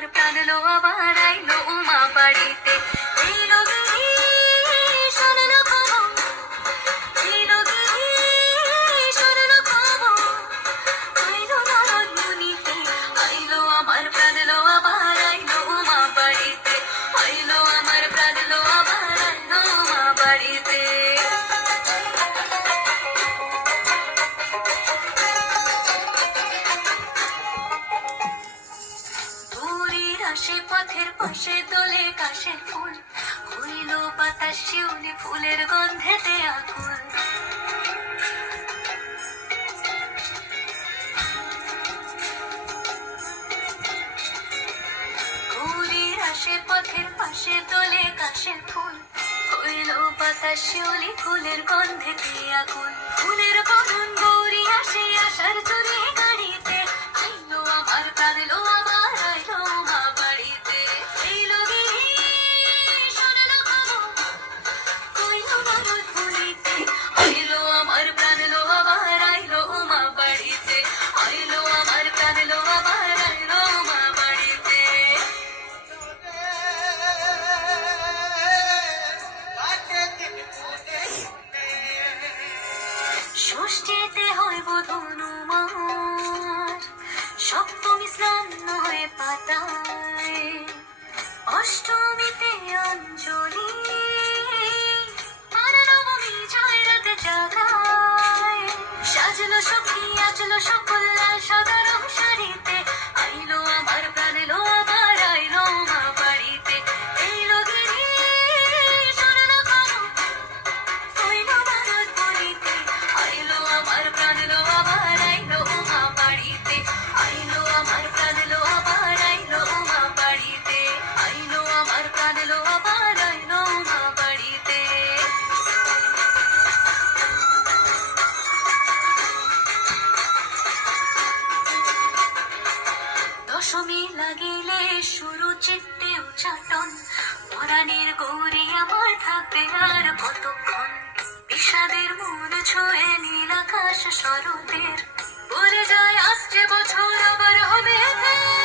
আমার প্রাণ লো আবার আইলো উমা বাড়িতে। এলো গিরি শোনালো খবর, এলো গিরি শোনালো খবর, আইলো নরদ মুনিতে, আইলো আমার প্রাণ লো আবার আইলো উমা বাড়িতে, আইলো আমার প্রাণ লো আবার আইলো উমা বাড়িতে। আশে পথের পাশে তোলে কাশের ফুল, হইল বাতাস শিউলি ফুলের গন্ধেতে আকুল। গৌরীর আশে পথের পাশে তোলে কাশের ফুল, হইল বাতাস শিউলি ফুলের গন্ধেতে আকুল। ফুলের বরণ গৌরী আসে আশার চুরি গাড়িতে, আইলো আমার প্রাণ লো আবার আইলো মা বাড়িতে। এইলো গিরি শোনালো খবর, কইলো নরদ মুনিতে, আইলো আমার প্রাণ লো আবার আইলো মা বাড়িতে, আইলো আমার প্রাণ লো আবার আইলো মা বাড়িতে। ষষ্ঠীতে হইব ধনুমার, সপ্তমী স্নান হয়ে পাতায়, অষ্টমীতে অঞ্জলি, আর নবমী জয় রাতে জাগায়। সাজলো সখী আজলো সকল লাল সাদা রং শাড়িতে, আইলো আমার প্রাণ লো আবার আইলো মা বাড়িতে। এইলো গিরি শোনালো খবর, হইলো নরদ মুনিতে, আইলো আমার প্রাণ লো আবার আইলো উমা বাড়িতে, আইলো আমার প্রাণ লো আবার আইলো উমা বাড়িতে, আইলো আমার প্রাণ লো আবার আইলো উমা বাড়িতে। দশমী লাগিলে শুরু চিত্তে উচ্চাটন, পরাণের গৌরী আমার থাকবে আর কতক্ষণ। বিষাদের মন ছুঁয়ে নীল আকাশ শরতের, বলে যায় আসছে বছর আবার হবে ফের।